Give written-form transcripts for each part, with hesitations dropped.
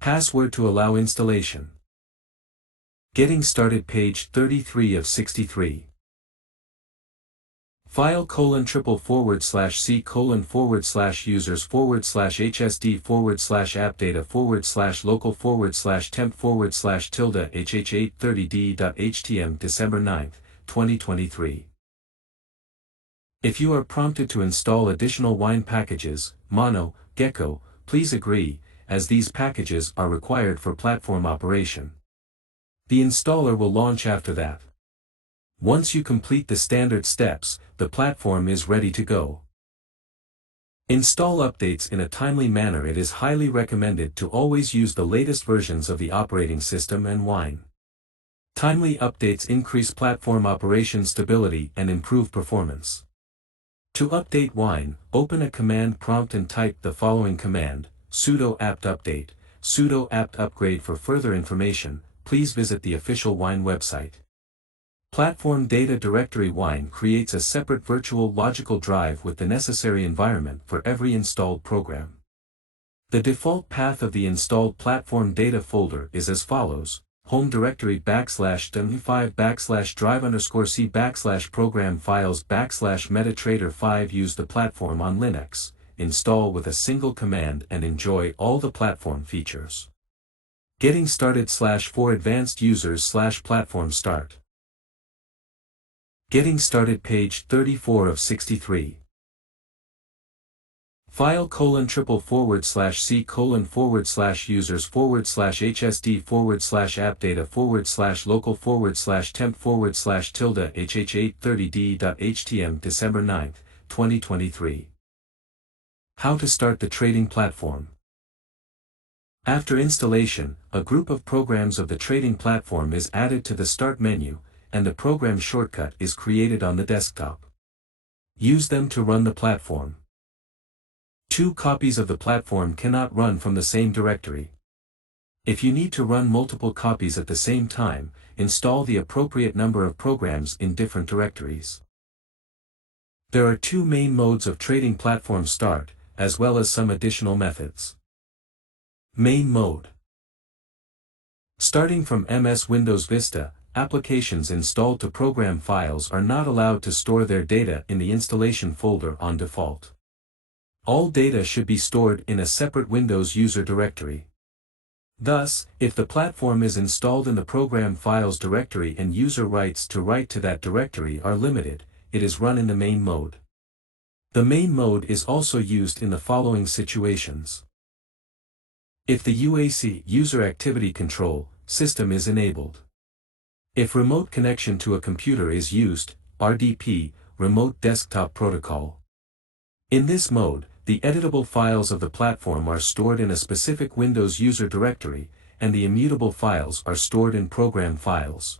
Password to allow installation. Getting started page 33 of 63. File :/c:/users/users/local/temp/h830d.htm December 9, 2023. If you are prompted to install additional wine packages, mono, gecko, please agree, as these packages are required for platform operation. The installer will launch after that. Once you complete the standard steps, the platform is ready to go. Install updates in a timely manner. It is highly recommended to always use the latest versions of the operating system and wine. Timely updates increase platform operation stability and improve performance. To update wine, open a command prompt and type the following command: sudo apt update, sudo apt upgrade. For further information, please visit the official wine website. Platform Data Directory Wine creates a separate virtual logical drive with the necessary environment for every installed program. The default path of the installed platform data folder is as follows: home directory /w5/drive_c/program files /MetaTrader 5. Use the platform on Linux, install with a single command and enjoy all the platform features. Getting started /for advanced users /platform start. Getting started page 34 of 63. File :/c:/users/users/local/temp/h830d.htm December 9, 2023. How to start the trading platform. After installation, a group of programs of the trading platform is added to the Start menu, and the program shortcut is created on the desktop. Use them to run the platform. Two copies of the platform cannot run from the same directory. If you need to run multiple copies at the same time, install the appropriate number of programs in different directories. There are two main modes of trading platform start, as well as some additional methods. Main mode. Starting from MS Windows Vista, applications installed to program files are not allowed to store their data in the installation folder on default. All data should be stored in a separate Windows user directory. Thus, if the platform is installed in the program files directory and user rights to write to that directory are limited, it is run in the main mode. The main mode is also used in the following situations. If the UAC user activity control system is enabled. If remote connection to a computer is used, RDP, Remote Desktop Protocol. In this mode, the editable files of the platform are stored in a specific Windows user directory, and the immutable files are stored in program files.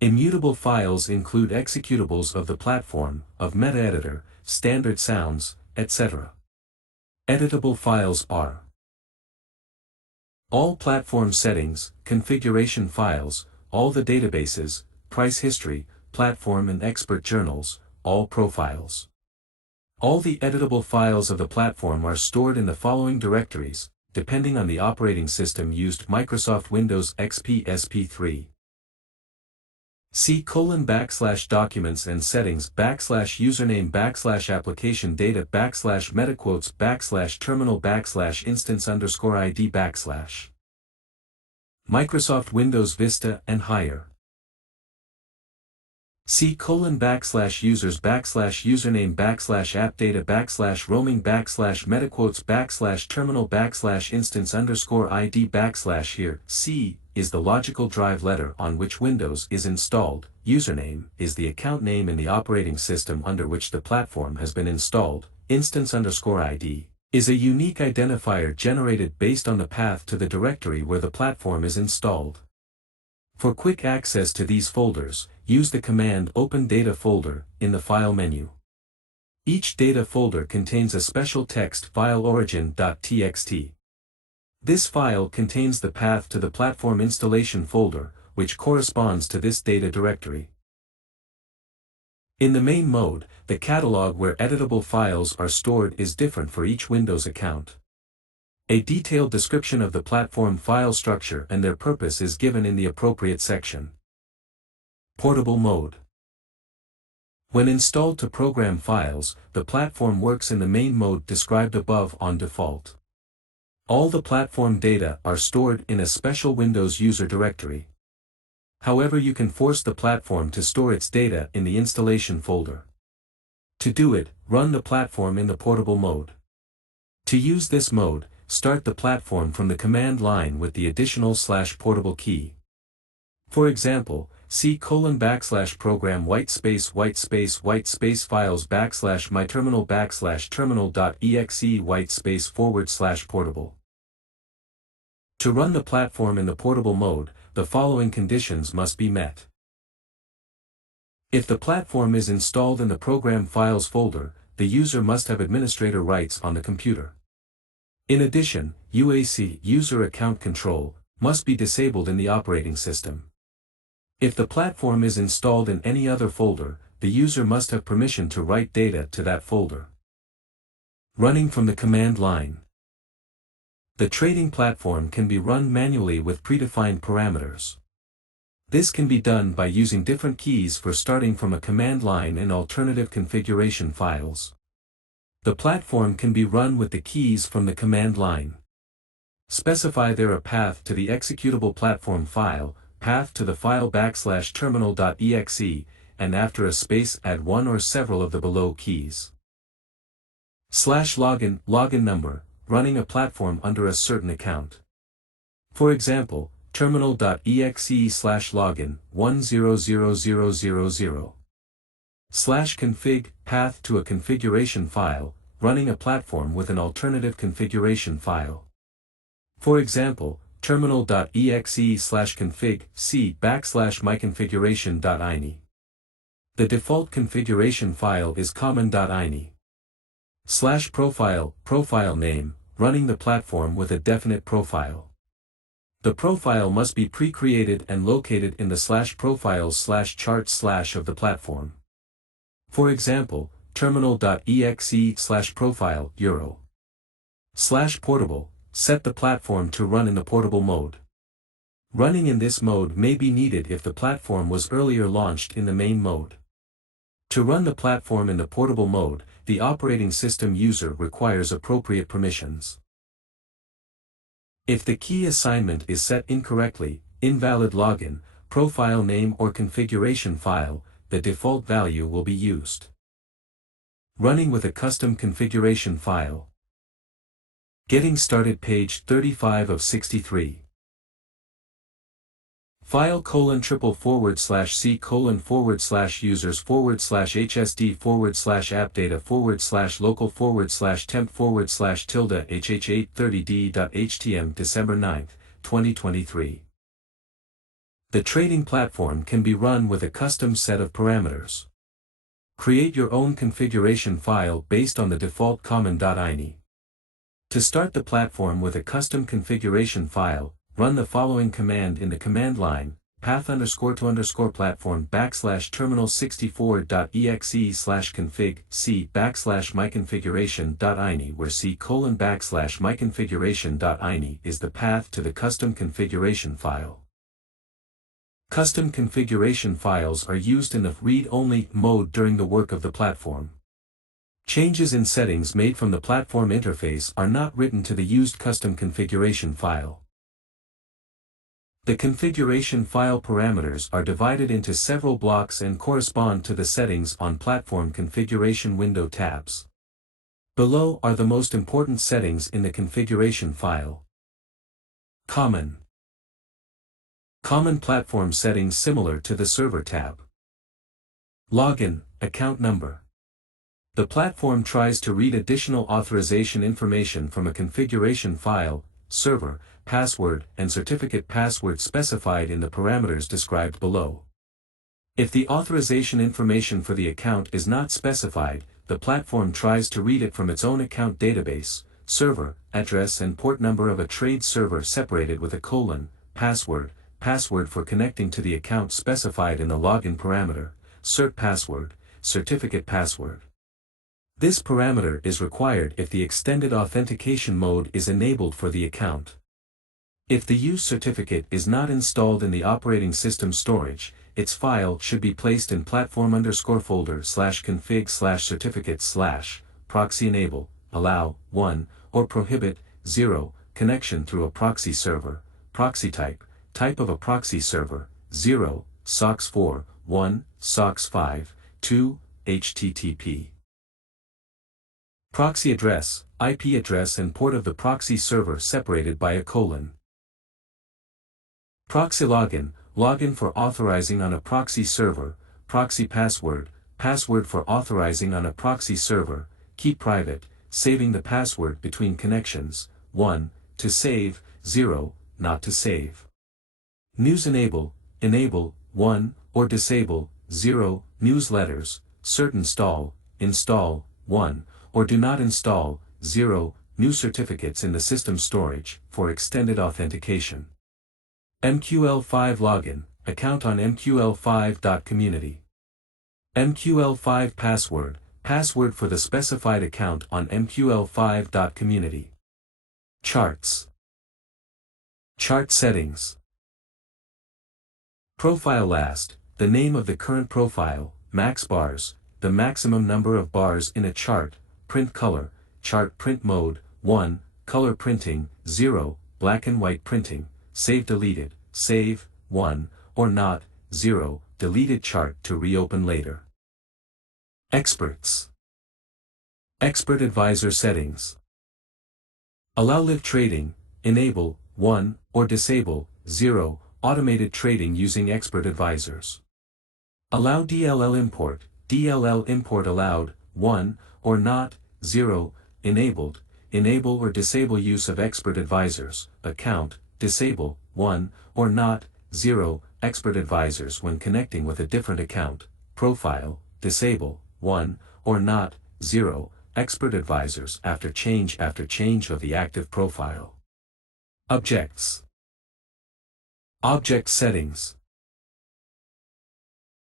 Immutable files include executables of the platform, of meta-editor, standard sounds, etc. Editable files are all platform settings, configuration files, all the databases, price history, platform and expert journals, all profiles. All the editable files of the platform are stored in the following directories, depending on the operating system used: Microsoft Windows XP SP3. C:\documents and settings \username \application data \metaquotes \terminal \instance_id Microsoft Windows Vista and higher. C:\users \username \appdata \roaming metaquotes \terminal \instance_id Here, C is the logical drive letter on which Windows is installed, username is the account name in the operating system under which the platform has been installed, instance_id is a unique identifier generated based on the path to the directory where the platform is installed. For quick access to these folders, use the command Open Data Folder in the File menu. Each data folder contains a special text file origin.txt. This file contains the path to the platform installation folder, which corresponds to this data directory. In the main mode, the catalog where editable files are stored is different for each Windows account. A detailed description of the platform file structure and their purpose is given in the appropriate section. Portable mode. When installed to program files, the platform works in the main mode described above on default. All the platform data are stored in a special Windows user directory. However, you can force the platform to store its data in the installation folder. To do it, run the platform in the portable mode. To use this mode, start the platform from the command line with the additional /portable key. For example, C:\program files /myterminal/terminal.exe /portable. To run the platform in the portable mode, the following conditions must be met. If the platform is installed in the program files folder, the user must have administrator rights on the computer. In addition, UAC user account control must be disabled in the operating system. If the platform is installed in any other folder, the user must have permission to write data to that folder. Running from the command line. The trading platform can be run manually with predefined parameters. This can be done by using different keys for starting from a command line and alternative configuration files. The platform can be run with the keys from the command line. Specify there a path to the executable platform file, path to the file /terminal.exe, and after a space add one or several of the below keys. /login number, running a platform under a certain account. For example, terminal.exe/login 100000. /config, path to a configuration file, running a platform with an alternative configuration file. For example, terminal.exe/config c \myconfiguration.ini. The default configuration file is common.ini. /profile, profile name, running the platform with a definite profile. The profile must be pre-created and located in the /profiles/chart/ of the platform. For example, terminal.exe/profile euro. /portable, set the platform to run in the portable mode. Running in this mode may be needed if the platform was earlier launched in the main mode. To run the platform in the portable mode, the operating system user requires appropriate permissions. If the key assignment is set incorrectly, invalid login, profile name or configuration file, the default value will be used. Running with a custom configuration file. Getting started page 35 of 63. File :/c:/users/appdata/local/temp/hh830d.htm December 9, 2023. The trading platform can be run with a custom set of parameters. Create your own configuration file based on the default common.ini. To start the platform with a custom configuration file, run the following command in the command line, path_to_platform /terminal64.exe/config c \myconfiguration.ini, where c:\myconfiguration.ini is the path to the custom configuration file. Custom configuration files are used in the read-only mode during the work of the platform. Changes in settings made from the platform interface are not written to the used custom configuration file. The configuration file parameters are divided into several blocks and correspond to the settings on Platform Configuration window tabs. Below are the most important settings in the configuration file. Common platform settings similar to the Server tab. Login, account number. The platform tries to read additional authorization information from a configuration file, server, password, and certificate password specified in the parameters described below. If the authorization information for the account is not specified, the platform tries to read it from its own account database, server, address and port number of a trade server separated with a colon, password for connecting to the account specified in the login parameter, cert password, certificate password. This parameter is required if the extended authentication mode is enabled for the account. If the use certificate is not installed in the operating system storage, its file should be placed in platform_folder/config/certificate/proxy enable, allow, 1, or prohibit, 0, connection through a proxy server, proxy type of a proxy server, 0, SOCKS4, 1, SOCKS5, 2, HTTP. Proxy address, IP address and port of the proxy server separated by a colon. Proxy login, login for authorizing on a proxy server, proxy password, password for authorizing on a proxy server, key private, saving the password between connections, 1, to save, 0, not to save. News enable, 1, or disable, 0, newsletters, certain install, 1, or do not install, 0, new certificates in the system storage, for extended authentication. MQL5 login, account on MQL5.community. MQL5 password, password for the specified account on MQL5.community. Charts. Chart settings. Profile last, the name of the current profile, max bars, the maximum number of bars in a chart, print color, chart print mode, 1, color printing, 0, black and white printing, save deleted, save, 1, or not, 0, deleted chart to reopen later. Experts. Expert advisor settings. Allow live trading, enable, 1, or disable, 0, automated trading using expert advisors. Allow DLL import allowed, 1, or not, 0, enabled, enable or disable use of expert advisors, account, disable, 1, or not, 0, expert advisors when connecting with a different account, profile, disable, 1, or not, 0, expert advisors after change of the active profile. Objects. Object settings.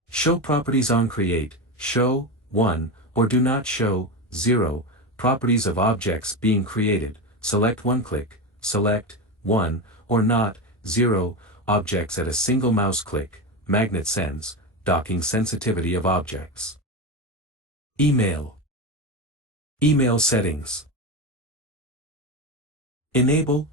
Show properties on create, show, 1, or do not show, 0, properties of objects being created, select one click, select, 1, or not, 0, objects at a single mouse click, magnet sends, docking sensitivity of objects. Email. Email settings. Enable,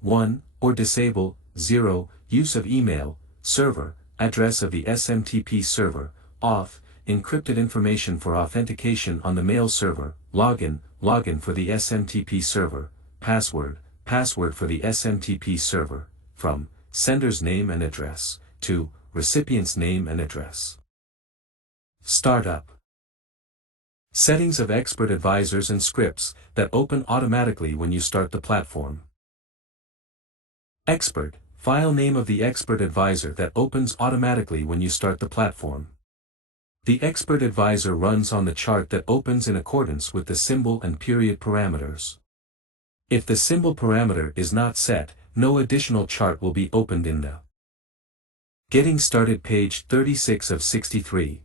1, or disable, 0, use of email, server, address of the SMTP server, auth, encrypted information for authentication on the mail server, login for the SMTP server, password for the SMTP server, from, sender's name and address, to, recipient's name and address. Startup. Settings of expert advisors and scripts that open automatically when you start the platform. Expert, file name of the expert advisor that opens automatically when you start the platform. The expert advisor runs on the chart that opens in accordance with the symbol and period parameters. If the symbol parameter is not set, no additional chart will be opened in the Getting Started page 36 of 63.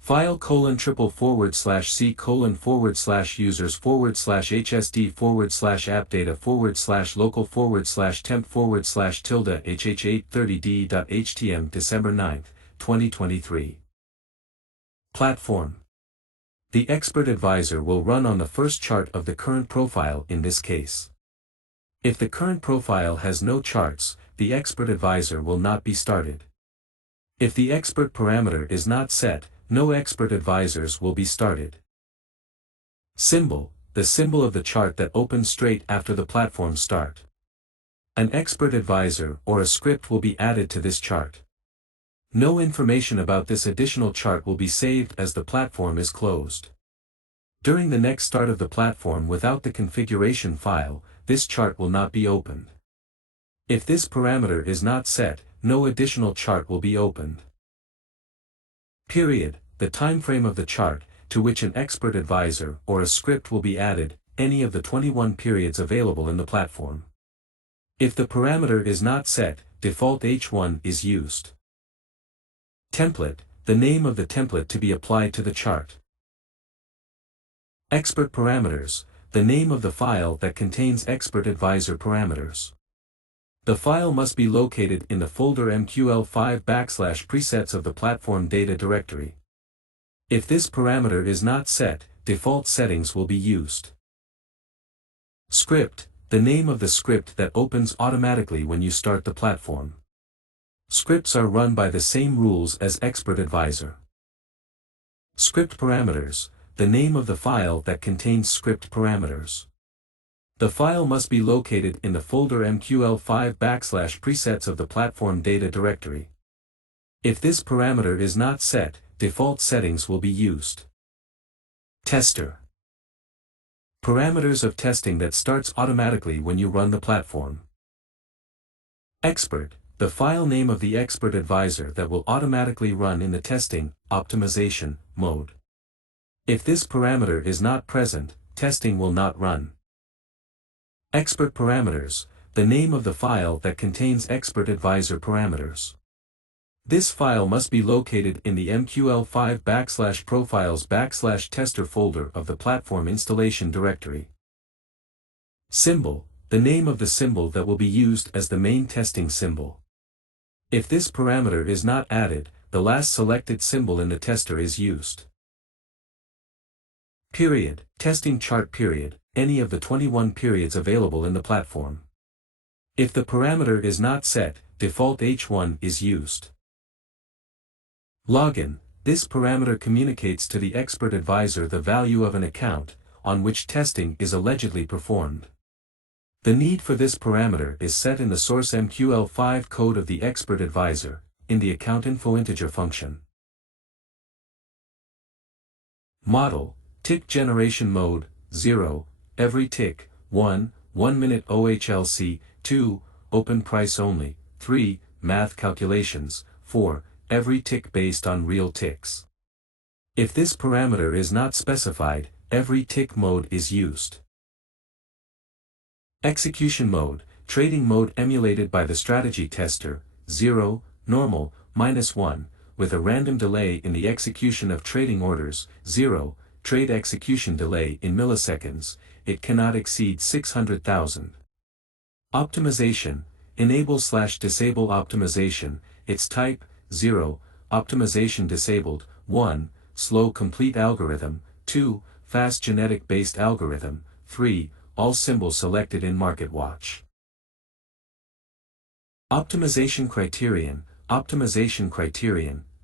File :/c:/users/appdata/local/temp/tilde hh830d.htm December 9, 2023. Platform. The expert advisor will run on the first chart of the current profile in this case. If the current profile has no charts, the expert advisor will not be started. If the expert parameter is not set, no expert advisors will be started. Symbol, the symbol of the chart that opens straight after the platform start. An expert advisor or a script will be added to this chart. No information about this additional chart will be saved as the platform is closed. During the next start of the platform without the configuration file, this chart will not be opened. If this parameter is not set, no additional chart will be opened. Period, the time frame of the chart, to which an expert advisor or a script will be added, any of the 21 periods available in the platform. If the parameter is not set, default H1 is used. Template, the name of the template to be applied to the chart. Expert parameters, the name of the file that contains expert advisor parameters. The file must be located in the folder MQL5 / presets of the platform data directory. If this parameter is not set, default settings will be used. Script, the name of the script that opens automatically when you start the platform. Scripts are run by the same rules as expert advisor. Script parameters, the name of the file that contains script parameters. The file must be located in the folder MQL5 / presets of the platform data directory. If this parameter is not set, default settings will be used. Tester. Parameters of testing that starts automatically when you run the platform. Expert, the file name of the expert advisor that will automatically run in the testing, optimization, mode. If this parameter is not present, testing will not run. Expert parameters, the name of the file that contains expert advisor parameters. This file must be located in the MQL5 / profiles / tester folder of the platform installation directory. Symbol, the name of the symbol that will be used as the main testing symbol. If this parameter is not added, the last selected symbol in the tester is used. Period, testing chart period, any of the 21 periods available in the platform. If the parameter is not set, default H1 is used. Login, this parameter communicates to the expert advisor the value of an account, on which testing is allegedly performed. The need for this parameter is set in the source MQL5 code of the expert advisor, in the account info integer function. Model, tick generation mode, 0, every tick, 1 minute OHLC, 2, open price only, 3, math calculations, 4, every tick based on real ticks. If this parameter is not specified, every tick mode is used. Execution mode, trading mode emulated by the strategy tester, 0, normal, -1, with a random delay in the execution of trading orders, 0, trade execution delay in milliseconds, it cannot exceed 600,000. Optimization, enable/disable optimization, its type, 0, optimization disabled, 1, slow complete algorithm, 2, fast genetic based algorithm, 3, all symbols selected in market watch. Optimization criterion,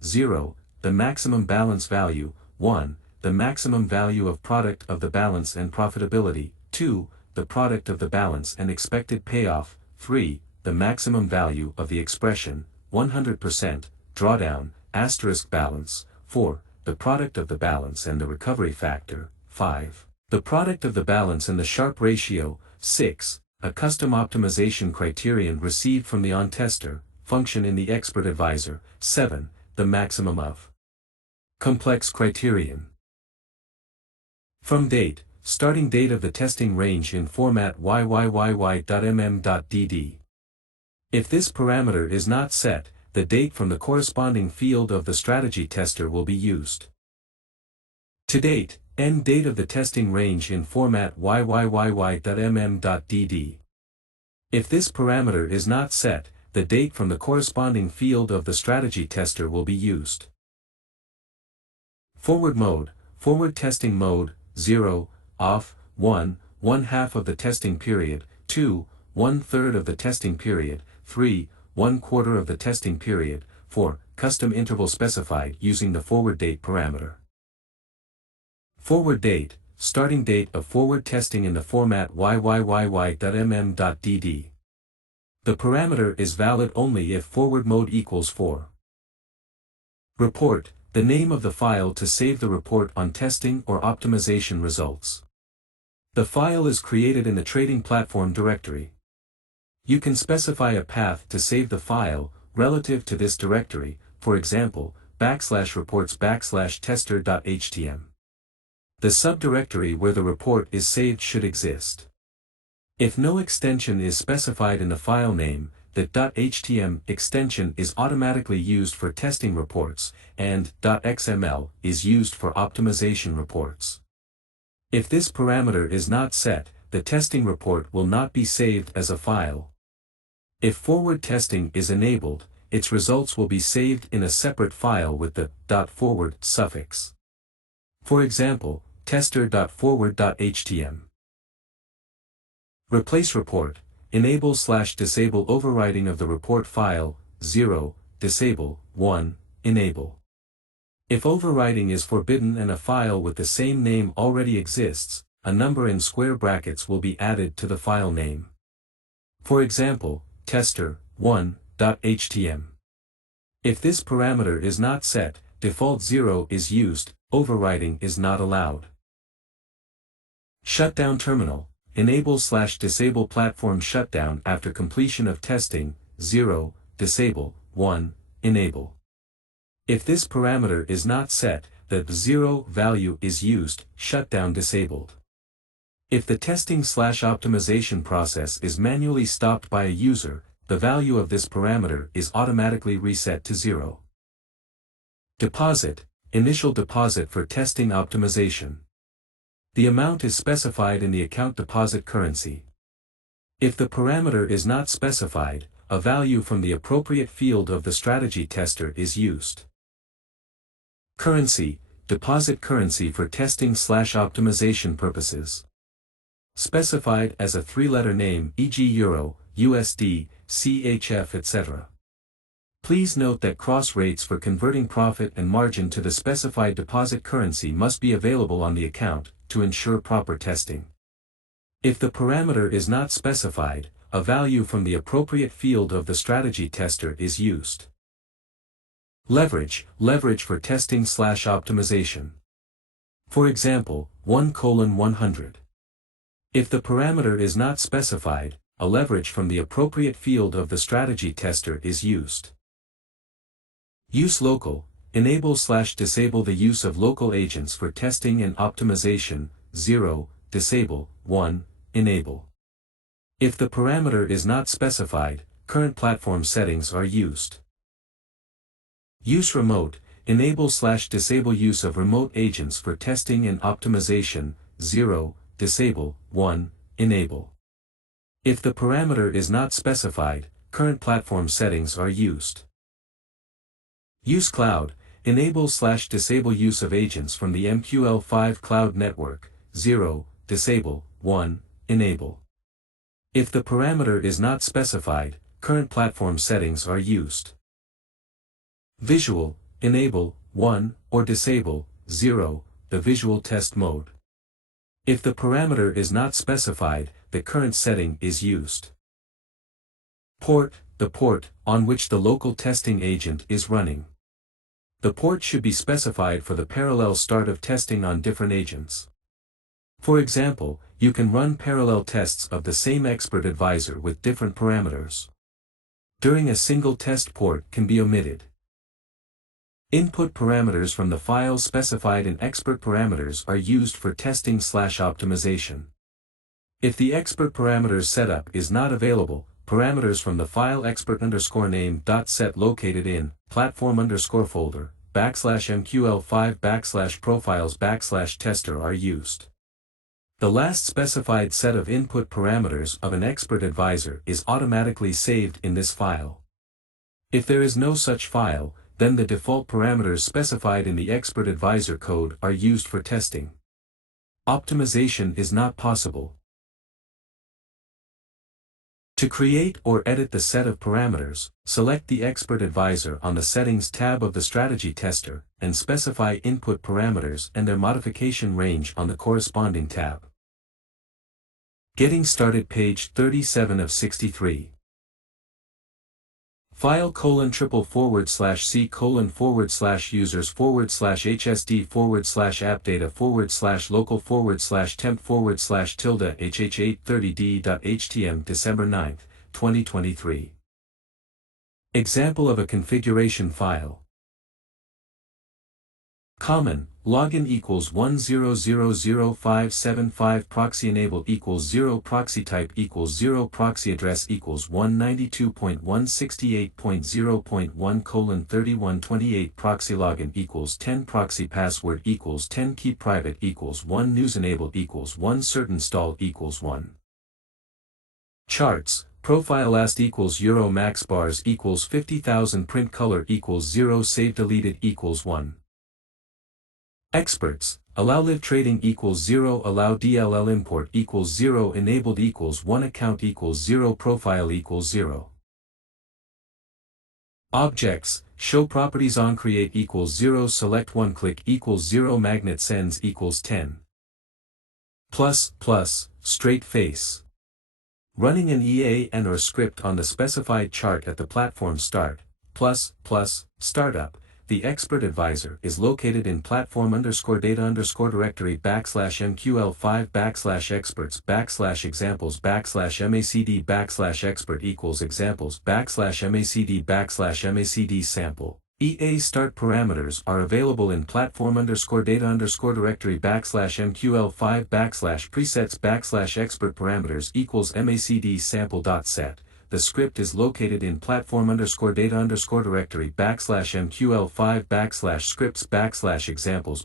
0, the maximum balance value, 1, the maximum value of product of the balance and profitability, 2, the product of the balance and expected payoff, 3, the maximum value of the expression, 100%, drawdown, asterisk balance, 4, the product of the balance and the recovery factor, 5, the product of the balance and the Sharpe ratio, 6, a custom optimization criterion received from the on-tester, function in the expert advisor, 7, the maximum of complex criterion. From date, starting date of the testing range in format yyyy.mm.dd. If this parameter is not set, the date from the corresponding field of the strategy tester will be used. To date, end date of the testing range in format yyyy.mm.dd. If this parameter is not set, the date from the corresponding field of the strategy tester will be used. Forward mode, forward testing mode, 0, off, 1, 1/2 of the testing period, 2, 1/3 of the testing period, 3, 1/4 of the testing period, 4, custom interval specified using the forward date parameter. Forward date, starting date of forward testing in the format yyyy.mm.dd. The parameter is valid only if forward mode equals 4. Report, the name of the file to save the report on testing or optimization results. The file is created in the trading platform directory. You can specify a path to save the file, relative to this directory, for example, /reports/tester.htm. The subdirectory where the report is saved should exist. If no extension is specified in the file name, the .htm extension is automatically used for testing reports, and .xml is used for optimization reports. If this parameter is not set, the testing report will not be saved as a file. If forward testing is enabled, its results will be saved in a separate file with the .forward suffix. For example, tester.forward.htm. Replace report, enable/disable overriding of the report file, 0, disable, 1, enable. If overriding is forbidden and a file with the same name already exists, a number in square brackets will be added to the file name. For example, tester1.htm. If this parameter is not set, default 0 is used, overriding is not allowed. Shutdown terminal, enable/disable platform shutdown after completion of testing, 0, disable, 1, enable. If this parameter is not set, the 0 value is used, shutdown disabled. If the testing/optimization process is manually stopped by a user, the value of this parameter is automatically reset to 0. Deposit, initial deposit for testing optimization. The amount is specified in the account deposit currency. If the parameter is not specified, a value from the appropriate field of the strategy tester is used. Currency, deposit currency for testing/optimization purposes. Specified as a three-letter name, e.g. Euro, USD, CHF, etc. Please note that cross rates for converting profit and margin to the specified deposit currency must be available on the account, to ensure proper testing. If the parameter is not specified, a value from the appropriate field of the strategy tester is used. Leverage for testing/optimization. For example, 1:100. If the parameter is not specified, a leverage from the appropriate field of the strategy tester is used. Use local, enable/disable the use of local agents for testing and optimization, 0, disable, 1, enable. If the parameter is not specified, current platform settings are used. Use remote, enable/disable use of remote agents for testing and optimization, 0, disable, 1, enable. If the parameter is not specified, current platform settings are used. Use cloud, enable/disable use of agents from the MQL5 cloud network, 0, disable, 1, enable. If the parameter is not specified, current platform settings are used. Visual, enable, 1, or disable, 0, the visual test mode. If the parameter is not specified, the current setting is used. Port, the port on which the local testing agent is running. The port should be specified for the parallel start of testing on different agents. For example, you can run parallel tests of the same expert advisor with different parameters. During a single test, port can be omitted. Input parameters from the files specified in expert parameters are used for testing/optimization. If the expert parameters setup is not available, parameters from the file expert_name.set located in platform_folder /MQL5 /profiles/tester are used. The last specified set of input parameters of an expert advisor is automatically saved in this file. If there is no such file, then the default parameters specified in the expert advisor code are used for testing. Optimization is not possible. To create or edit the set of parameters, select the expert advisor on the Settings tab of the Strategy Tester, and specify input parameters and their modification range on the corresponding tab. Getting started, page 37 of 63. File:/c:/users/app/data/local/temp/temp/tilde/hh830d.htm December 9, 2023. Example of a configuration file. Common, Login equals 1000575 proxy enable equals 0 proxy type equals 0 proxy address equals 192.168.0.1:3128 proxy login equals 10 proxy password equals 10 key private equals 1 news enable equals 1 cert install equals 1. Charts, profile last equals euro max bars equals 50,000 print color equals 0 save deleted equals 1. Experts, allow live trading equals 0 allow DLL import equals 0 enabled equals 1 account equals 0 profile equals 0. Objects, show properties on create equals 0 select one click equals 0 magnet sends equals 10. Plus, straight face. Running an EA and or script on the specified chart at the platform start, plus, startup. The expert advisor is located in platform_data_directory /MQL5 /experts /examples /macd /expert equals examples /macd sample. EA start parameters are available in platform_data_directory /MQL5 presets /expert parameters equals macd sample.set. The script is located in platform_data_directory /MQL5 scripts /examples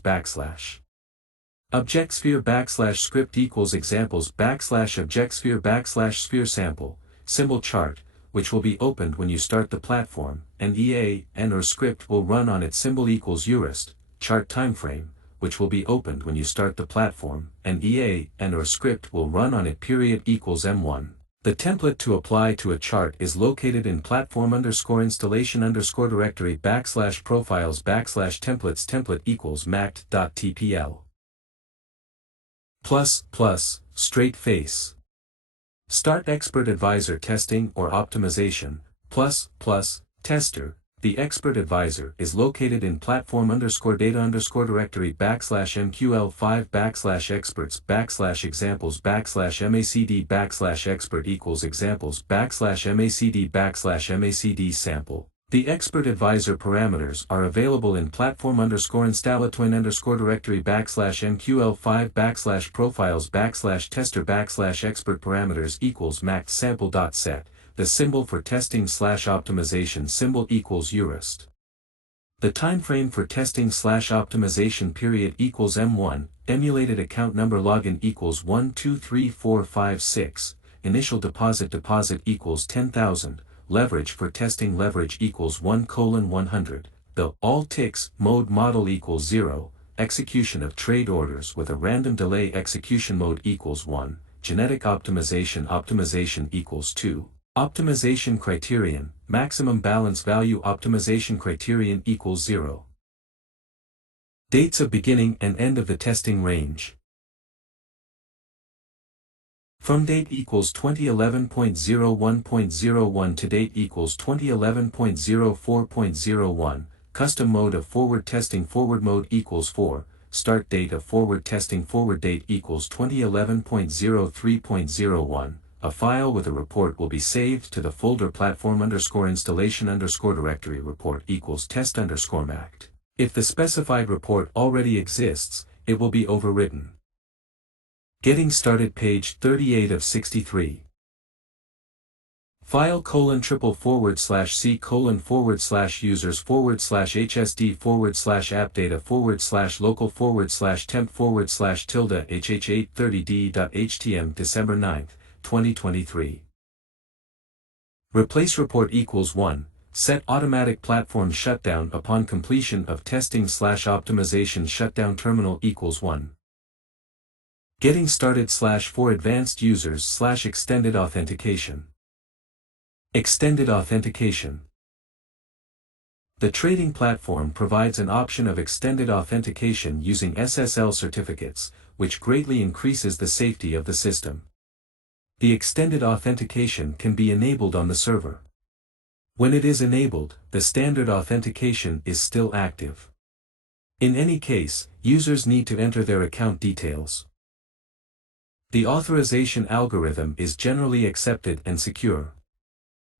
objectsphere script equals examples objectsphere sphere sample, symbol chart, which will be opened when you start the platform, and EA and or script will run on its symbol equals urist, chart timeframe, which will be opened when you start the platform, and EA and or script will run on it period equals M1. The template to apply to a chart is located in platform_installation_directory /profiles /templates template equals mact.tpl. Plus, straight face. Start expert advisor testing or optimization, plus, tester. The expert advisor is located in platform_data_directory /MQL5 experts examples macd expert equals examples macd sample. The expert advisor parameters are available in platform_installatoin_directory /MQL5 profiles /tester expert parameters equals mact sample.set. The symbol for testing /optimization symbol equals urist. The timeframe for testing /optimization period equals M1, emulated account number login equals 123456, initial deposit equals 10,000, leverage for testing leverage equals 1:100, the all ticks mode model equals 0, execution of trade orders with a random delay execution mode equals 1, genetic optimization equals 2. Optimization criterion, maximum balance value optimization criterion equals 0. Dates of beginning and end of the testing range. From date equals 2011.01.01 to date equals 2011.04.01, custom mode of forward testing forward mode equals 4, start date of forward testing forward date equals 2011.03.01. A file with a report will be saved to the folder platform_installation_directory report equals test_mact. If the specified report already exists, it will be overwritten. Getting started page 38 of 63. File :/c:/users/appdata/local/temp/h830d.htm December 9, 2023. Replace report equals 1, set automatic platform shutdown upon completion of testing/optimization shutdown terminal equals 1. Getting started /for advanced users /extended authentication. Extended authentication. The trading platform provides an option of extended authentication using SSL certificates, which greatly increases the safety of the system. The extended authentication can be enabled on the server. When it is enabled, the standard authentication is still active. In any case, users need to enter their account details. The authorization algorithm is generally accepted and secure.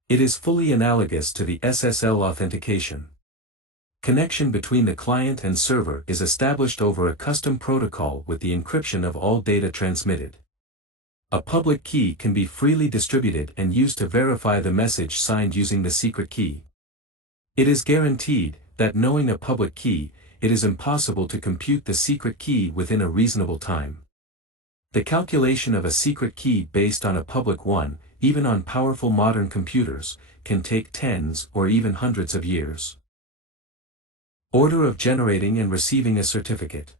It is fully analogous to the SSL authentication. Connection between the client and server is established over a custom protocol with the encryption of all data transmitted. A public key can be freely distributed and used to verify the message signed using the secret key. It is guaranteed that knowing a public key, it is impossible to compute the secret key within a reasonable time. The calculation of a secret key based on a public one, even on powerful modern computers, can take tens or even hundreds of years. Order of generating and receiving a certificate.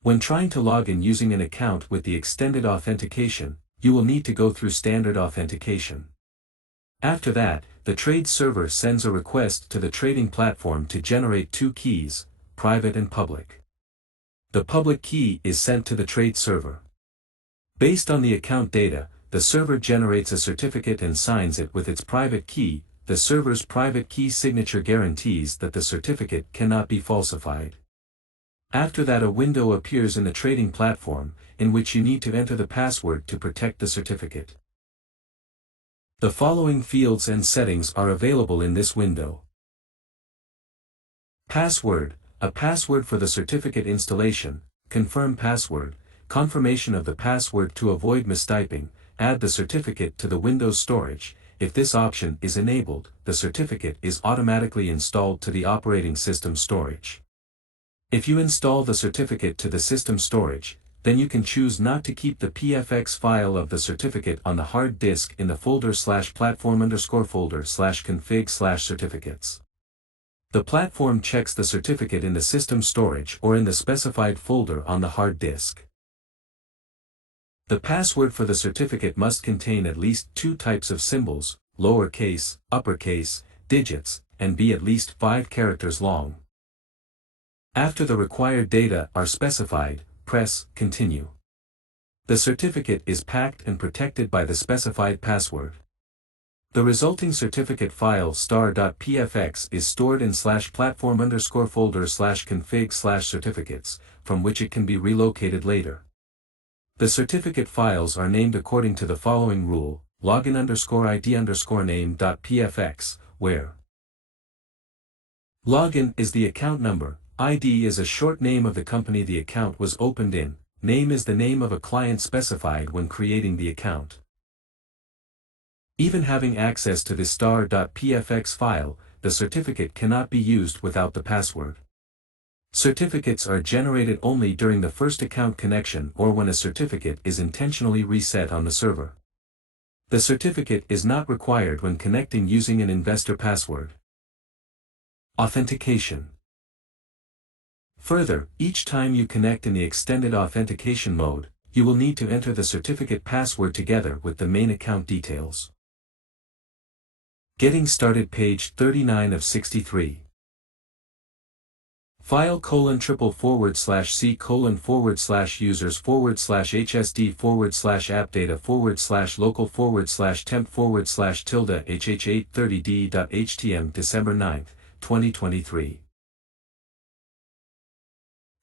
When trying to log in using an account with the extended authentication, you will need to go through standard authentication. After that, the trade server sends a request to the trading platform to generate two keys, private and public. The public key is sent to the trade server. Based on the account data, the server generates a certificate and signs it with its private key. The server's private key signature guarantees that the certificate cannot be falsified. After that, a window appears in the trading platform, in which you need to enter the password to protect the certificate. The following fields and settings are available in this window. Password, a password for the certificate installation, confirm password, confirmation of the password to avoid mistyping, add the certificate to the Windows storage. If this option is enabled, the certificate is automatically installed to the operating system storage. If you install the certificate to the system storage, then you can choose not to keep the PFX file of the certificate on the hard disk in the folder /platform_folder/config/certificates. The platform checks the certificate in the system storage or in the specified folder on the hard disk. The password for the certificate must contain at least two types of symbols, lowercase, uppercase, digits, and be at least 5 characters long. After the required data are specified, press Continue. The certificate is packed and protected by the specified password. The resulting certificate file star.pfx is stored in /platform_folder/config/certificates, from which it can be relocated later. The certificate files are named according to the following rule: login_id_name.pfx, where login is the account number, ID is a short name of the company the account was opened in, name is the name of a client specified when creating the account. Even having access to the star.pfx file, the certificate cannot be used without the password. Certificates are generated only during the first account connection or when a certificate is intentionally reset on the server. The certificate is not required when connecting using an investor password. Authentication. Further, each time you connect in the extended authentication mode, you will need to enter the certificate password together with the main account details. Getting started, page 39 of 63. File://c://users//appdata/temp/tilde/hh830d.htm December 9, 2023.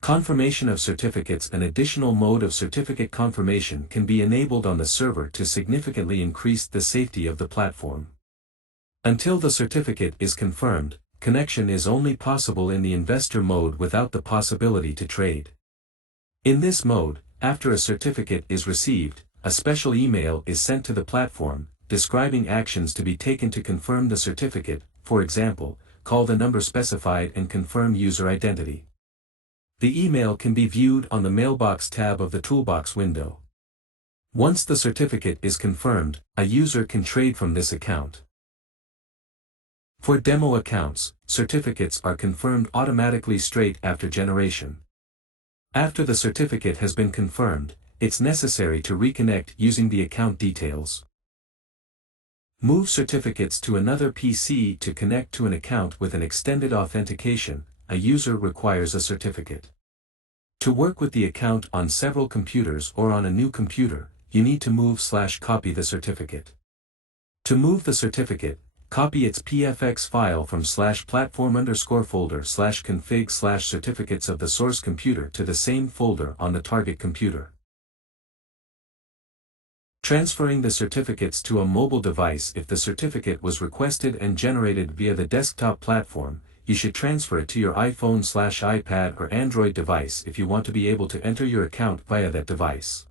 Confirmation of certificates. An additional mode of certificate confirmation can be enabled on the server to significantly increase the safety of the platform. Until the certificate is confirmed, connection is only possible in the investor mode without the possibility to trade. In this mode, after a certificate is received, a special email is sent to the platform, describing actions to be taken to confirm the certificate. For example, call the number specified and confirm user identity. The email can be viewed on the Mailbox tab of the Toolbox window. Once the certificate is confirmed, a user can trade from this account. For demo accounts, certificates are confirmed automatically straight after generation. After the certificate has been confirmed, it's necessary to reconnect using the account details. Move certificates to another PC. To connect to an account with an extended authentication, a user requires a certificate. To work with the account on several computers or on a new computer, you need to move/copy the certificate. To move the certificate, copy its PFX file from /platform_folder/config/certificates of the source computer to the same folder on the target computer. Transferring the certificates to a mobile device. If the certificate was requested and generated via the desktop platform, you should transfer it to your iPhone/iPad or Android device if you want to be able to enter your account via that device.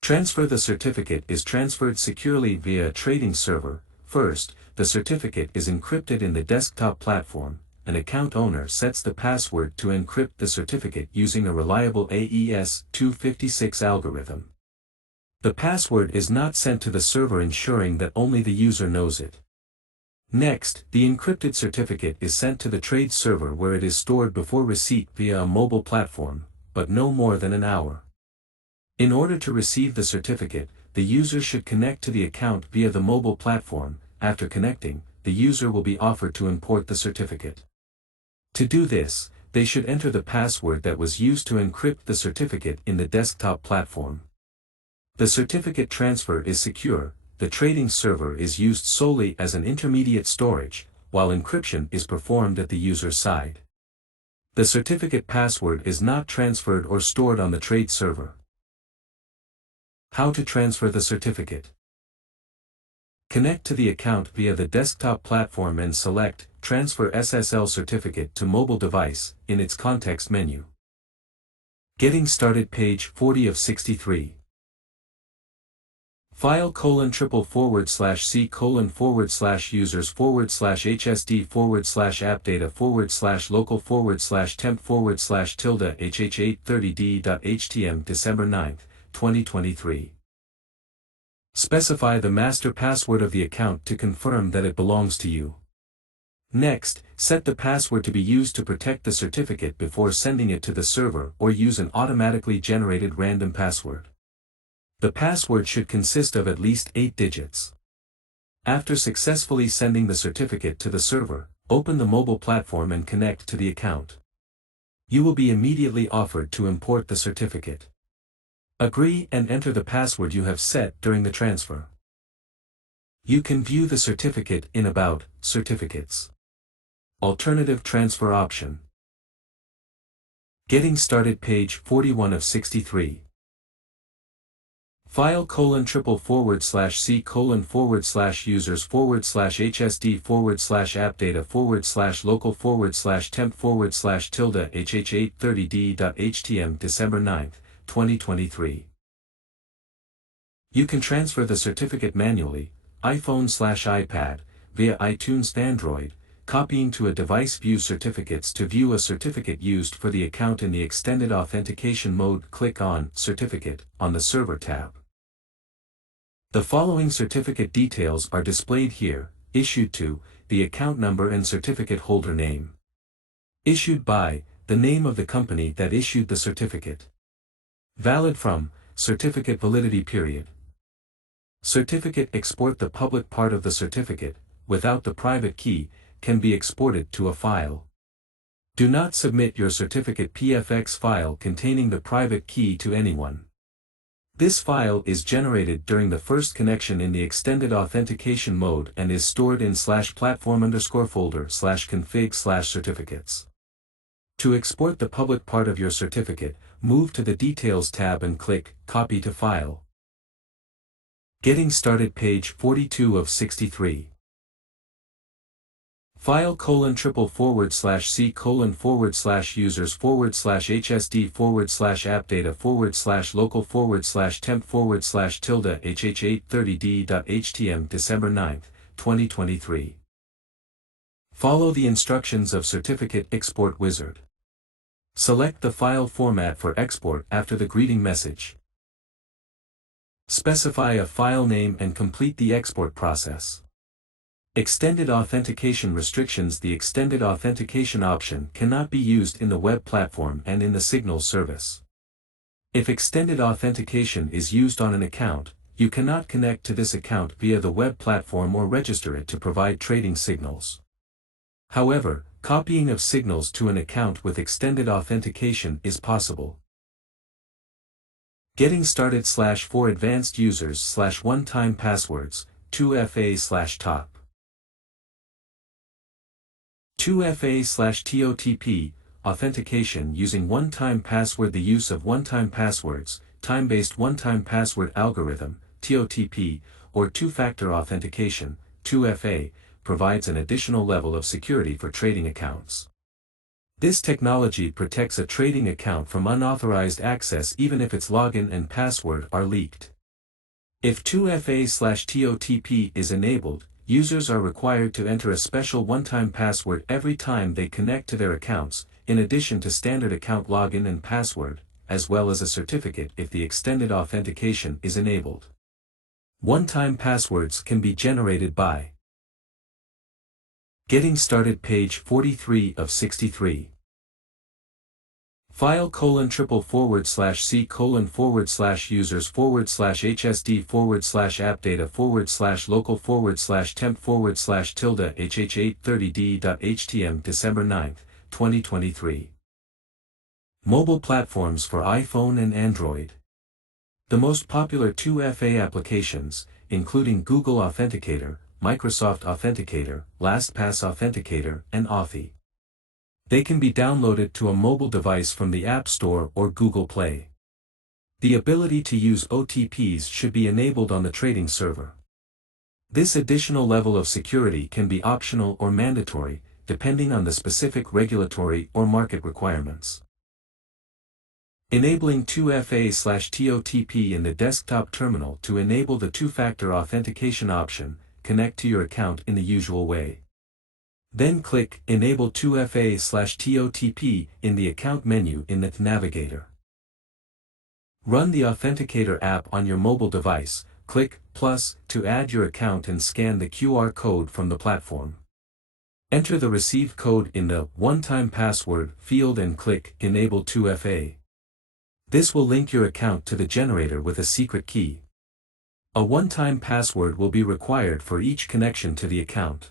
Transfer the certificate is transferred securely via a trading server. First, the certificate is encrypted in the desktop platform. An account owner sets the password to encrypt the certificate using a reliable AES-256 algorithm. The password is not sent to the server, ensuring that only the user knows it. Next, the encrypted certificate is sent to the trade server where it is stored before receipt via a mobile platform, but no more than an hour. In order to receive the certificate, the user should connect to the account via the mobile platform. After connecting, the user will be offered to import the certificate. To do this, they should enter the password that was used to encrypt the certificate in the desktop platform. The certificate transfer is secure. The trading server is used solely as an intermediate storage, while encryption is performed at the user's side. The certificate password is not transferred or stored on the trade server. How to transfer the certificate? Connect to the account via the desktop platform and select Transfer SSL Certificate to Mobile Device in its context menu. Getting started, page 40 of 63. File:/c:/users/appdata/local/temp/h830d.htm December 9, 2023. Specify the master password of the account to confirm that it belongs to you. Next, set the password to be used to protect the certificate before sending it to the server, or use an automatically generated random password. The password should consist of at least 8 digits. After successfully sending the certificate to the server, open the mobile platform and connect to the account. You will be immediately offered to import the certificate. Agree and enter the password you have set during the transfer. You can view the certificate in About, Certificates. Alternative transfer option. Getting started, page 41 of 63. File:/c:/forward/users/appdata/local/temp/h830d.htm December 9, 2023. You can transfer the certificate manually, iPhone/iPad, via iTunes Android, copying to a device. View certificates. To view a certificate used for the account in the extended authentication mode, click on Certificate on the Server tab. The following certificate details are displayed here: issued to, the account number and certificate holder name. Issued by, the name of the company that issued the certificate. Valid from, certificate validity period. Certificate export. The public part of the certificate, without the private key, can be exported to a file. Do not submit your certificate PFX file containing the private key to anyone. This file is generated during the first connection in the extended authentication mode and is stored in /platform_folder/config/certificates. To export the public part of your certificate, move to the Details tab and click Copy to File. Getting started, page 42 of 63. File:/c:/forward/users/appdata/local/temp/h830d.htm December 9, 2023. Follow the instructions of Certificate Export Wizard. Select the file format for export after the greeting message. Specify a file name and complete the export process. Extended authentication restrictions. The extended authentication option cannot be used in the web platform and in the Signal service. If extended authentication is used on an account, you cannot connect to this account via the web platform or register it to provide trading signals. However, copying of signals to an account with extended authentication is possible. Getting started /for advanced users /one-time passwords, 2FA/top. 2FA/TOTP, authentication using one-time password. The use of one-time passwords, time-based one-time password algorithm, TOTP, or two-factor authentication, 2FA, provides an additional level of security for trading accounts. This technology protects a trading account from unauthorized access even if its login and password are leaked. If 2FA/TOTP is enabled, users are required to enter a special one-time password every time they connect to their accounts, in addition to standard account login and password, as well as a certificate if the extended authentication is enabled. One-time passwords can be generated by Getting started, page 43 of 63. File://c://users/app/data/temp/hsd/temp/tilde/hh830d.htm December 9, 2023. Mobile platforms for iPhone and Android. The most popular 2FA applications, including Google Authenticator, Microsoft Authenticator, LastPass Authenticator, and Authy. They can be downloaded to a mobile device from the App Store or Google Play. The ability to use OTPs should be enabled on the trading server. This additional level of security can be optional or mandatory, depending on the specific regulatory or market requirements. Enabling 2FA/TOTP in the desktop terminal. To enable the two-factor authentication option, connect to your account in the usual way. Then click Enable 2FA/TOTP in the account menu in the navigator. Run the Authenticator app on your mobile device, click plus to add your account and scan the QR code from the platform. Enter the received code in the one-time password field and click Enable 2FA. This will link your account to the generator with a secret key. A one-time password will be required for each connection to the account.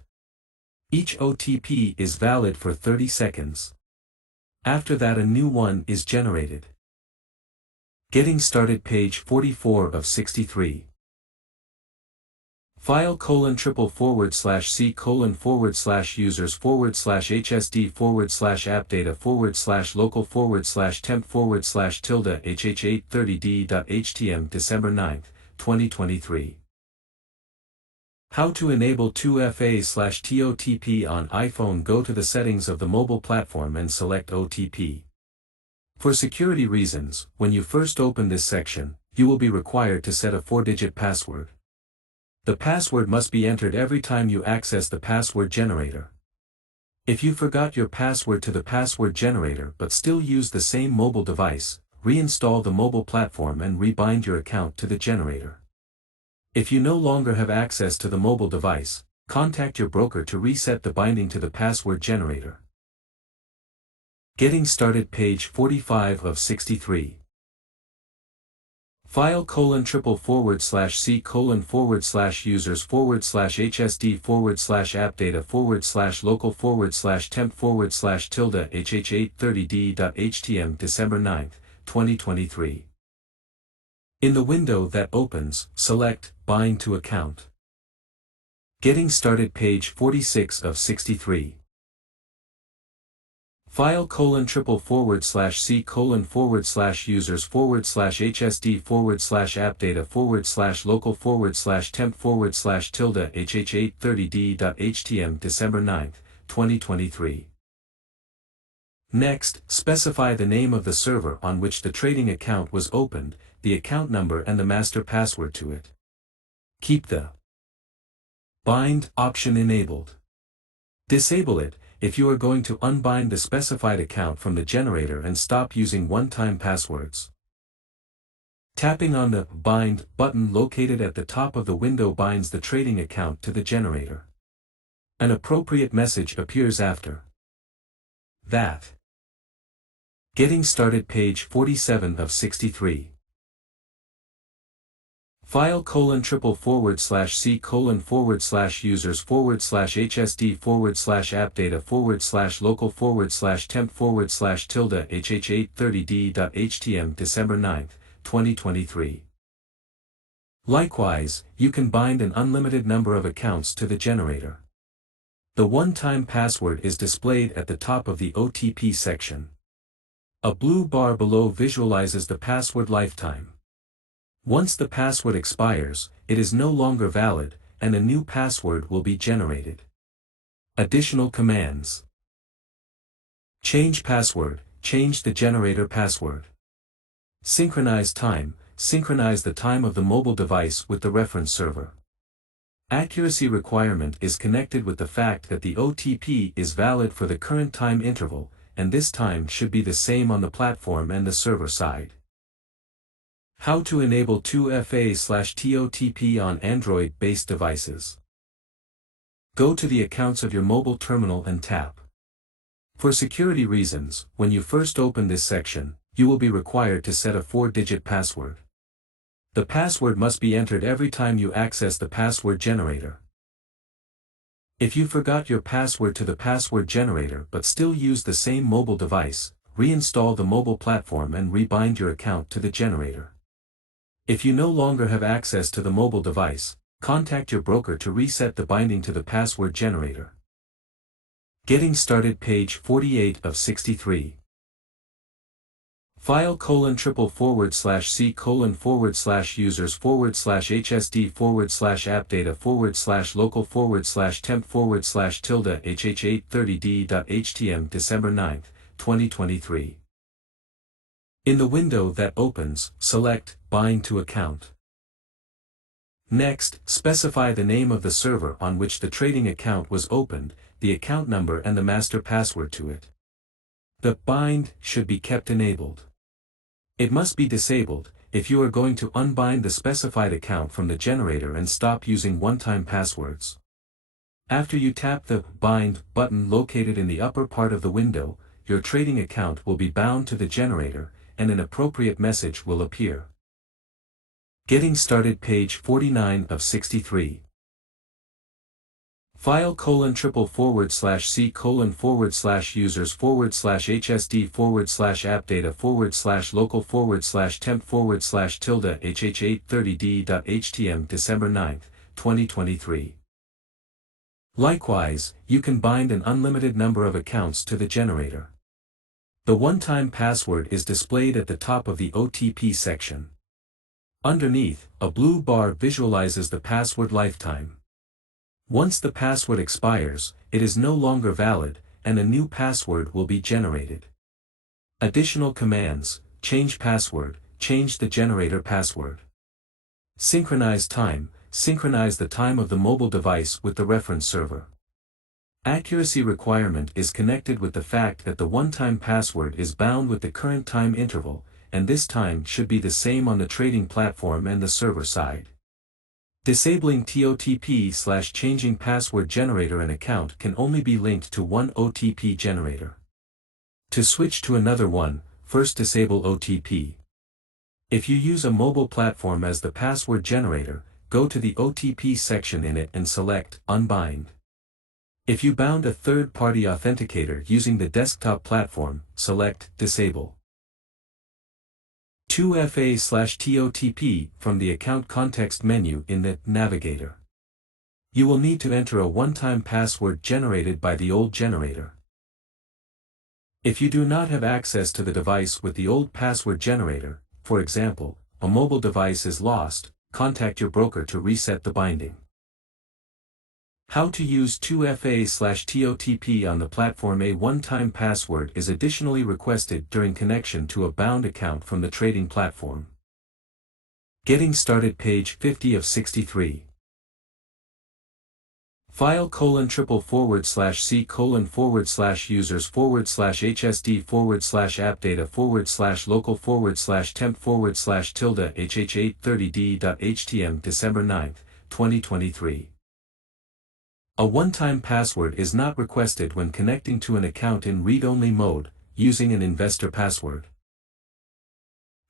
Each OTP is valid for 30 seconds. After that, a new one is generated. Getting started, page 44 of 63. File://c://users/app/data/temp/hsd/temp/tilde/hh830d.htm December 9, 2023. How to enable 2FA/TOTP on iPhone. Go to the settings of the mobile platform and select OTP. For security reasons, when you first open this section, you will be required to set a 4-digit password. The password must be entered every time you access the password generator. If you forgot your password to the password generator but still use the same mobile device, reinstall the mobile platform and rebind your account to the generator. If you no longer have access to the mobile device, contact your broker to reset the binding to the password generator. Getting started, page 45 of 63. File://c://forward/users/forward/hsd/forward/app/data/forward/local/forward/temp/hsd/temp/tilde/hh830d.htm December 9, 2023. In the window that opens, select Bind to Account. Getting started, page 46 of 63. File://c://forward/users/forward/hsd/forward/app/data/forward/local/forward/temp/hsd/temp/tilde/hh830d.htm December 9, 2023. Next, specify the name of the server on which the trading account was opened, the account number and the master password to it. Keep the Bind option enabled. Disable it if you are going to unbind the specified account from the generator and stop using one-time passwords. Tapping on the Bind button located at the top of the window binds the trading account to the generator. An appropriate message appears after that. Getting started, page 47 of 63. File://c://forward/users/forward/hsd/forward/app/data/forward/local/forward/temp/hsd/temp/tilde/hh830d.htm December 9, 2023. Likewise, you can bind an unlimited number of accounts to the generator. The one-time password is displayed at the top of the OTP section. A blue bar below visualizes the password lifetime. Once the password expires, it is no longer valid, and a new password will be generated. Additional commands. Change password, change the generator password. Synchronize time, synchronize the time of the mobile device with the reference server. Accuracy requirement is connected with the fact that the OTP is valid for the current time interval, and this time should be the same on the platform and the server side. How to enable 2FA/TOTP on Android-based devices. Go to the accounts of your mobile terminal and tap. For security reasons, when you first open this section, you will be required to set a 4-digit password. The password must be entered every time you access the password generator. If you forgot your password to the password generator but still use the same mobile device, reinstall the mobile platform and rebind your account to the generator. If you no longer have access to the mobile device, contact your broker to reset the binding to the password generator. Getting started, page 48 of 63. file:/c:/users/app/data/temp/hsd/tilde hh830d.htm December 9, 2023. In the window that opens, select Bind to Account. Next, specify the name of the server on which the trading account was opened, the account number and the master password to it. The bind should be kept enabled. It must be disabled if you are going to unbind the specified account from the generator and stop using one-time passwords. After you tap the Bind button located in the upper part of the window, your trading account will be bound to the generator, and an appropriate message will appear. Getting started, page 49 of 63. file:/c:/forward/users/app/data/temp/hsd/tilde hh830d.htm December 9, 2023. Likewise, you can bind an unlimited number of accounts to the generator. The one-time password is displayed at the top of the OTP section. Underneath, a blue bar visualizes the password lifetime. Once the password expires, it is no longer valid, and a new password will be generated. Additional commands: change password, change the generator password. Synchronize time, synchronize the time of the mobile device with the reference server. Accuracy requirement is connected with the fact that the one-time password is bound with the current time interval, and this time should be the same on the trading platform and the server side. Disabling TOTP/changing password generator and account can only be linked to one OTP generator. To switch to another one, first disable OTP. If you use a mobile platform as the password generator, go to the OTP section in it and select Unbind. If you bound a third-party authenticator using the desktop platform, select Disable. 2FA/TOTP from the Account Context menu in the Navigator. You will need to enter a one-time password generated by the old generator. If you do not have access to the device with the old password generator, for example, a mobile device is lost, contact your broker to reset the binding. How to use 2FA/TOTP on the platform. A one-time password is additionally requested during connection to a bound account from the trading platform. Getting started, page 50 of 63. file:/c:/forward/users/app/data/temp/hsd/tilde hh830d.htm December 9, 2023. A one-time password is not requested when connecting to an account in read-only mode, using an investor password.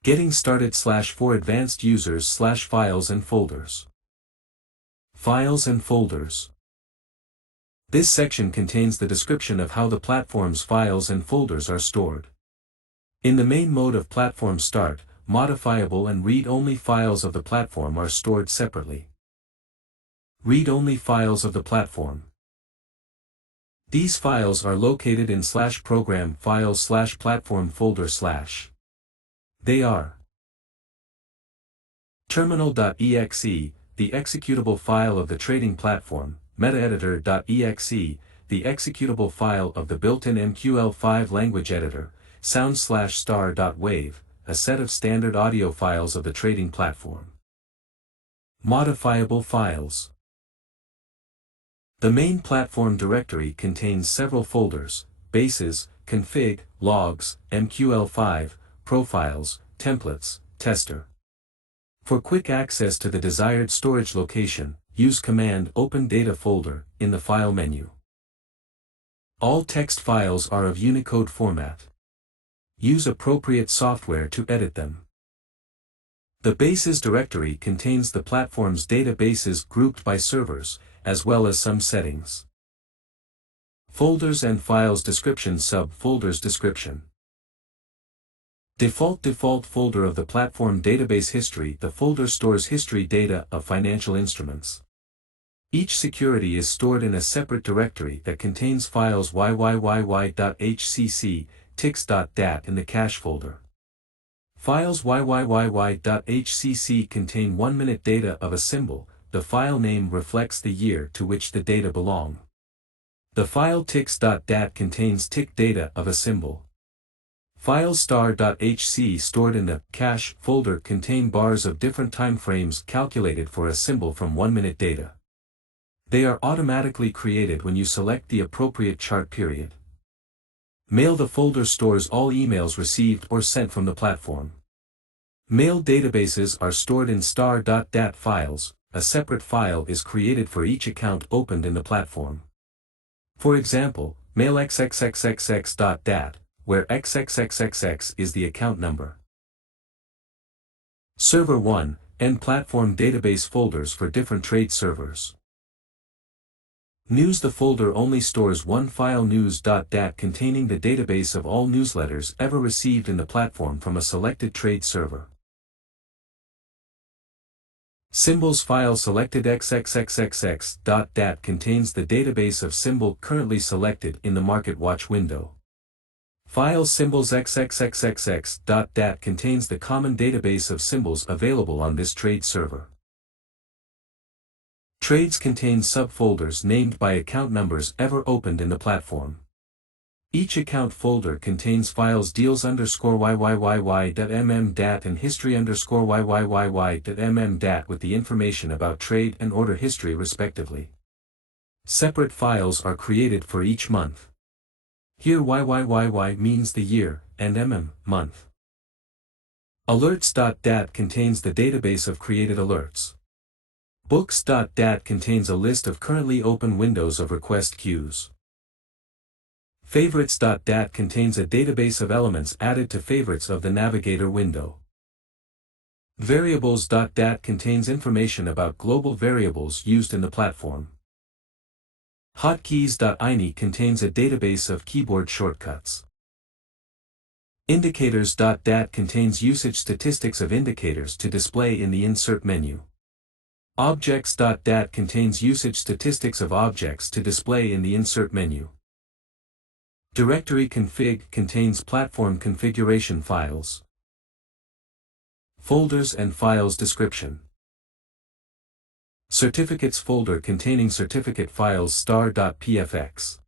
Getting started /for advanced users /files and folders. Files and folders. This section contains the description of how the platform's files and folders are stored. In the main mode of platform start, modifiable and read-only files of the platform are stored separately. Read-only files of the platform. These files are located in /program files /platform folder /. They are terminal.exe, the executable file of the trading platform, metaeditor.exe, the executable file of the built-in MQL5 language editor, sound/star.wave, a set of standard audio files of the trading platform. Modifiable files. The main platform directory contains several folders: bases, config, logs, MQL5, profiles, templates, tester. For quick access to the desired storage location, use command Open Data Folder in the File menu. All text files are of Unicode format. Use appropriate software to edit them. The bases directory contains the platform's databases grouped by servers, as well as some settings. Folders and files description. Subfolders description. Default folder of the platform database history. The folder stores history data of financial instruments. Each security is stored in a separate directory that contains files yyyy.hcc, tix.dat in the cache folder. Files yyyy.hcc contain 1-minute data of a symbol. The file name reflects the year to which the data belong. The file tix.dat contains tick data of a symbol. Files star.hc stored in the cache folder contain bars of different time frames calculated for a symbol from 1-minute data. They are automatically created when you select the appropriate chart period. Mail. The folder stores all emails received or sent from the platform. Mail databases are stored in star.dat files. A separate file is created for each account opened in the platform. For example, mail xxxxx.dat, where xxxxx is the account number. Server 1, and platform database folders for different trade servers. News. The folder only stores one file news.dat containing the database of all newsletters ever received in the platform from a selected trade server. Symbols. File selected xxxxx.dat contains the database of symbol currently selected in the Market Watch window. File symbols xxxxx.dat contains the common database of symbols available on this trade server. Trades contain subfolders named by account numbers ever opened in the platform. Each account folder contains files deals_yyyy.mm.dat and history_yyyy.mm.dat with the information about trade and order history respectively. Separate files are created for each month. Here yyyy means the year, and month. Alerts.dat contains the database of created alerts. Books.dat contains a list of currently open windows of request queues. Favorites.dat contains a database of elements added to favorites of the navigator window. Variables.dat contains information about global variables used in the platform. Hotkeys.ini contains a database of keyboard shortcuts. Indicators.dat contains usage statistics of indicators to display in the insert menu. Objects.dat contains usage statistics of objects to display in the insert menu. Directory config contains platform configuration files. Folders and files description. Certificates folder containing certificate files star.pfx.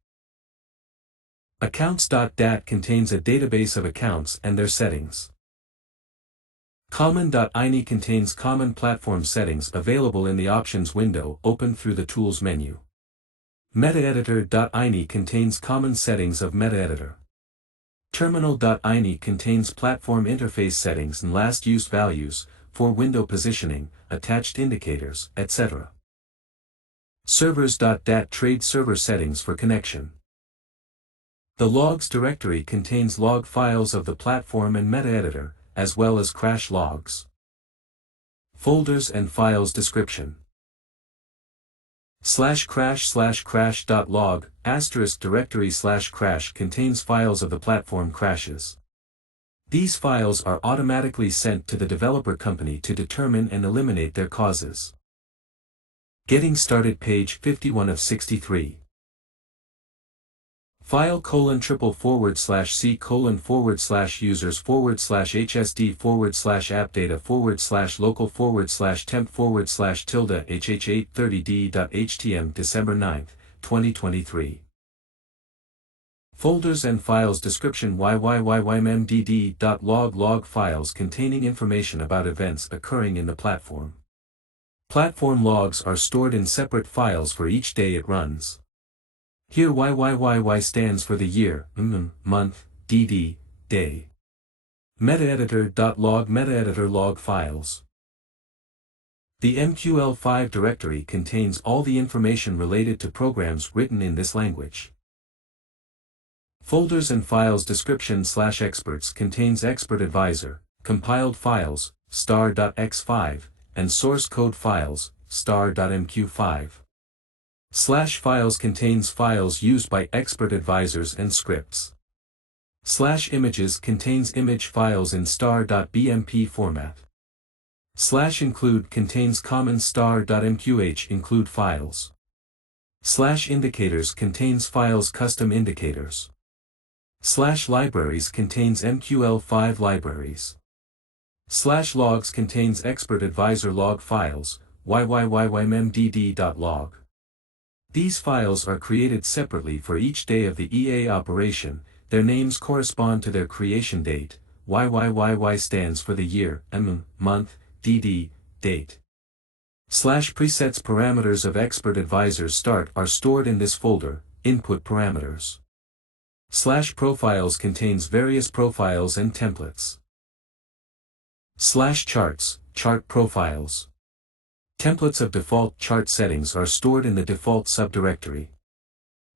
Accounts.dat contains a database of accounts and their settings. Common.ini contains common platform settings available in the options window open through the tools menu. MetaEditor.ini contains common settings of MetaEditor. Terminal.ini contains platform interface settings and last used values, for window positioning, attached indicators, etc. Servers.dat trade server settings for connection. The logs directory contains log files of the platform and MetaEditor, as well as crash logs. Folders and files description. /crash/crash.log * directory /crash contains files of the platform crashes. These files are automatically sent to the developer company to determine and eliminate their causes. Getting started. Page 51 of 63. File:/c:/users/hsd/appdata/local/temp/temp/tilde hh830d.htm December 9, 2023. Folders and files description yyyymdd.log log files containing information about events occurring in the platform. Platform logs are stored in separate files for each day it runs. Here YYYY stands for the year, month, DD, day. Metaeditor.log metaeditor log files. The MQL5 directory contains all the information related to programs written in this language. Folders and files description/experts contains expert advisor, compiled files, star.x5, and source code files, star.mq5. /files contains files used by expert advisors and scripts. /images contains image files in star.bmp format. /include contains common star.mqh include files. /indicators contains files custom indicators. /libraries contains MQL5 libraries. /logs contains expert advisor log files, yyyymdd.log. These files are created separately for each day of the EA operation, their names correspond to their creation date, YYYY stands for the year, month, DD, date. /presets parameters of expert advisors start are stored in this folder, input parameters. /profiles contains various profiles and templates. /charts, chart profiles. Templates of default chart settings are stored in the default subdirectory.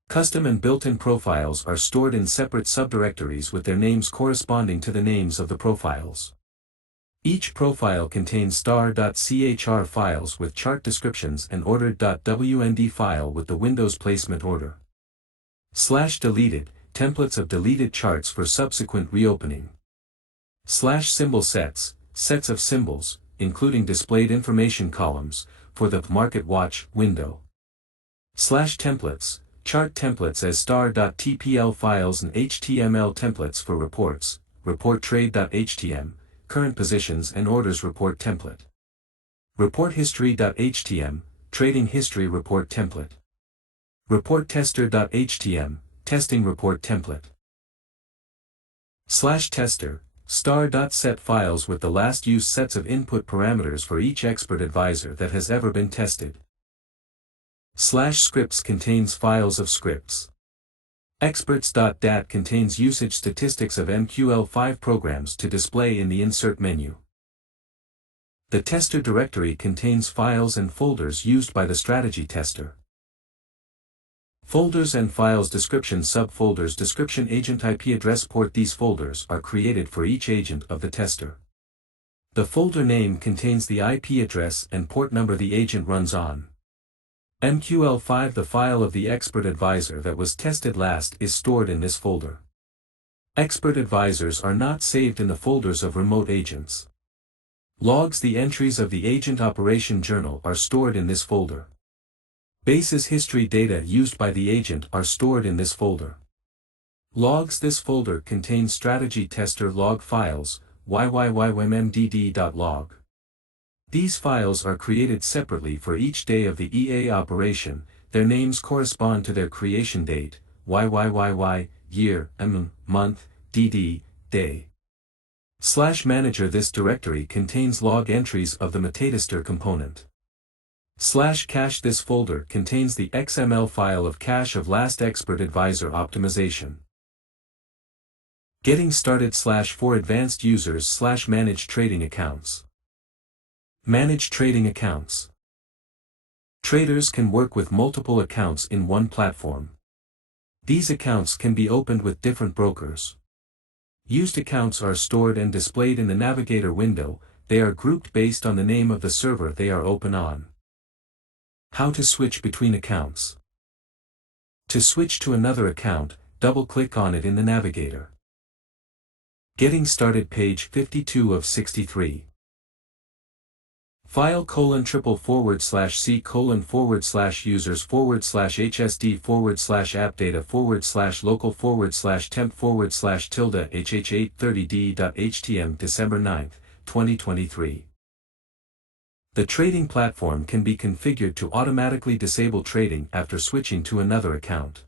Custom and built-in profiles are stored in separate subdirectories with their names corresponding to the names of the profiles. Each profile contains star.chr files with chart descriptions and ordered.wnd file with the Windows placement order. /deleted, templates of deleted charts for subsequent reopening. /symbol sets, sets of symbols, including displayed information columns, for the Market Watch window. /templates, chart templates as star.tpl files and HTML templates for reports, report trade.htm, current positions and orders report template. Report history.htm, trading history report template. Report tester.htm, testing report template. /tester, star.set files with the last used sets of input parameters for each expert advisor that has ever been tested. /scripts contains files of scripts. Experts.dat contains usage statistics of MQL5 programs to display in the insert menu. The tester directory contains files and folders used by the strategy tester. Folders and files description subfolders description agent IP address port. These folders are created for each agent of the tester. The folder name contains the IP address and port number the agent runs on. MQL5 the file of the expert advisor that was tested last is stored in this folder. Expert advisors are not saved in the folders of remote agents. Logs the entries of the agent operation journal are stored in this folder. Basis history data used by the agent are stored in this folder. Logs this folder contains strategy tester log files, yyyymdd.log. These files are created separately for each day of the EA operation, their names correspond to their creation date, YYYY, year, month, DD, day. /manager this directory contains log entries of the metadata component. /cache this folder contains the XML file of cache of last expert advisor optimization. Getting started /for advanced users /manage trading accounts. Manage trading accounts. Traders can work with multiple accounts in one platform. These accounts can be opened with different brokers. Used accounts are stored and displayed in the navigator window, they are grouped based on the name of the server they are open on. How to switch between accounts. To switch to another account, double-click on it in the navigator. Getting started page 52 of 63. File :/c://users/appdata/local/temp/tilde hh830d.htm December 9, 2023. The trading platform can be configured to automatically disable trading after switching to another account.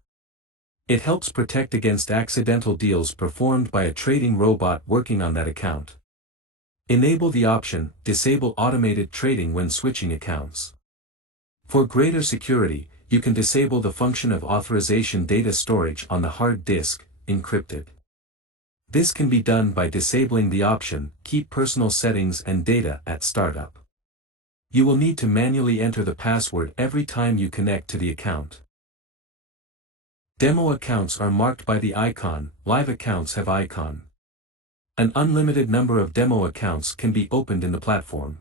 It helps protect against accidental deals performed by a trading robot working on that account. Enable the option, disable automated trading when switching accounts. For greater security, you can disable the function of authorization data storage on the hard disk, encrypted. This can be done by disabling the option, keep personal settings and data at startup. You will need to manually enter the password every time you connect to the account. Demo accounts are marked by the icon, live accounts have icon. An unlimited number of demo accounts can be opened in the platform.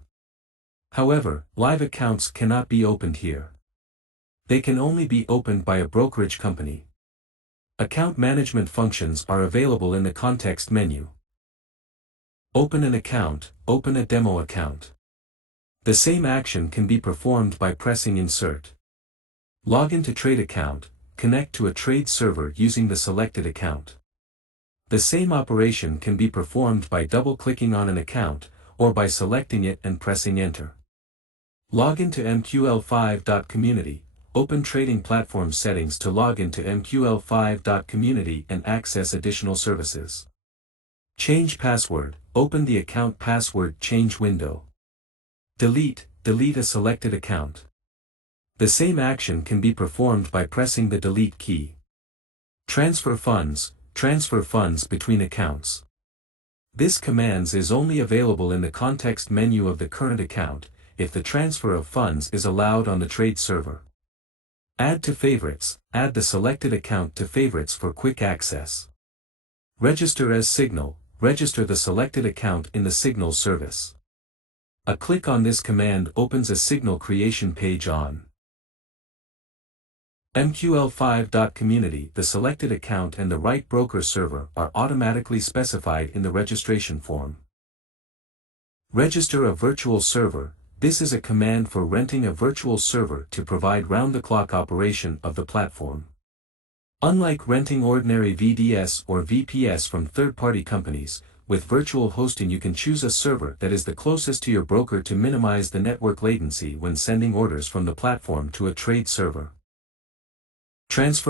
However, live accounts cannot be opened here. They can only be opened by a brokerage company. Account management functions are available in the context menu. Open an account, open a demo account. The same action can be performed by pressing Insert. Log into Trade Account, connect to a trade server using the selected account. The same operation can be performed by double-clicking on an account, or by selecting it and pressing Enter. Log into MQL5.community. Open Trading Platform Settings to log into MQL5.community and access additional services. Change password, open the account password change window. Delete a selected account. The same action can be performed by pressing the delete key. Transfer funds between accounts. This command is only available in the context menu of the current account, if the transfer of funds is allowed on the trade server. Add to favorites, add the selected account to favorites for quick access. Register as Signal, register the selected account in the Signal service. A click on this command opens a Signal creation page on MQL5.community. The selected account and the right broker server are automatically specified in the registration form. Register a virtual server. This is a command for renting a virtual server to provide round-the-clock operation of the platform. Unlike renting ordinary VDS or VPS from third-party companies, with virtual hosting you can choose a server that is the closest to your broker to minimize the network latency when sending orders from the platform to a trade server. Transferring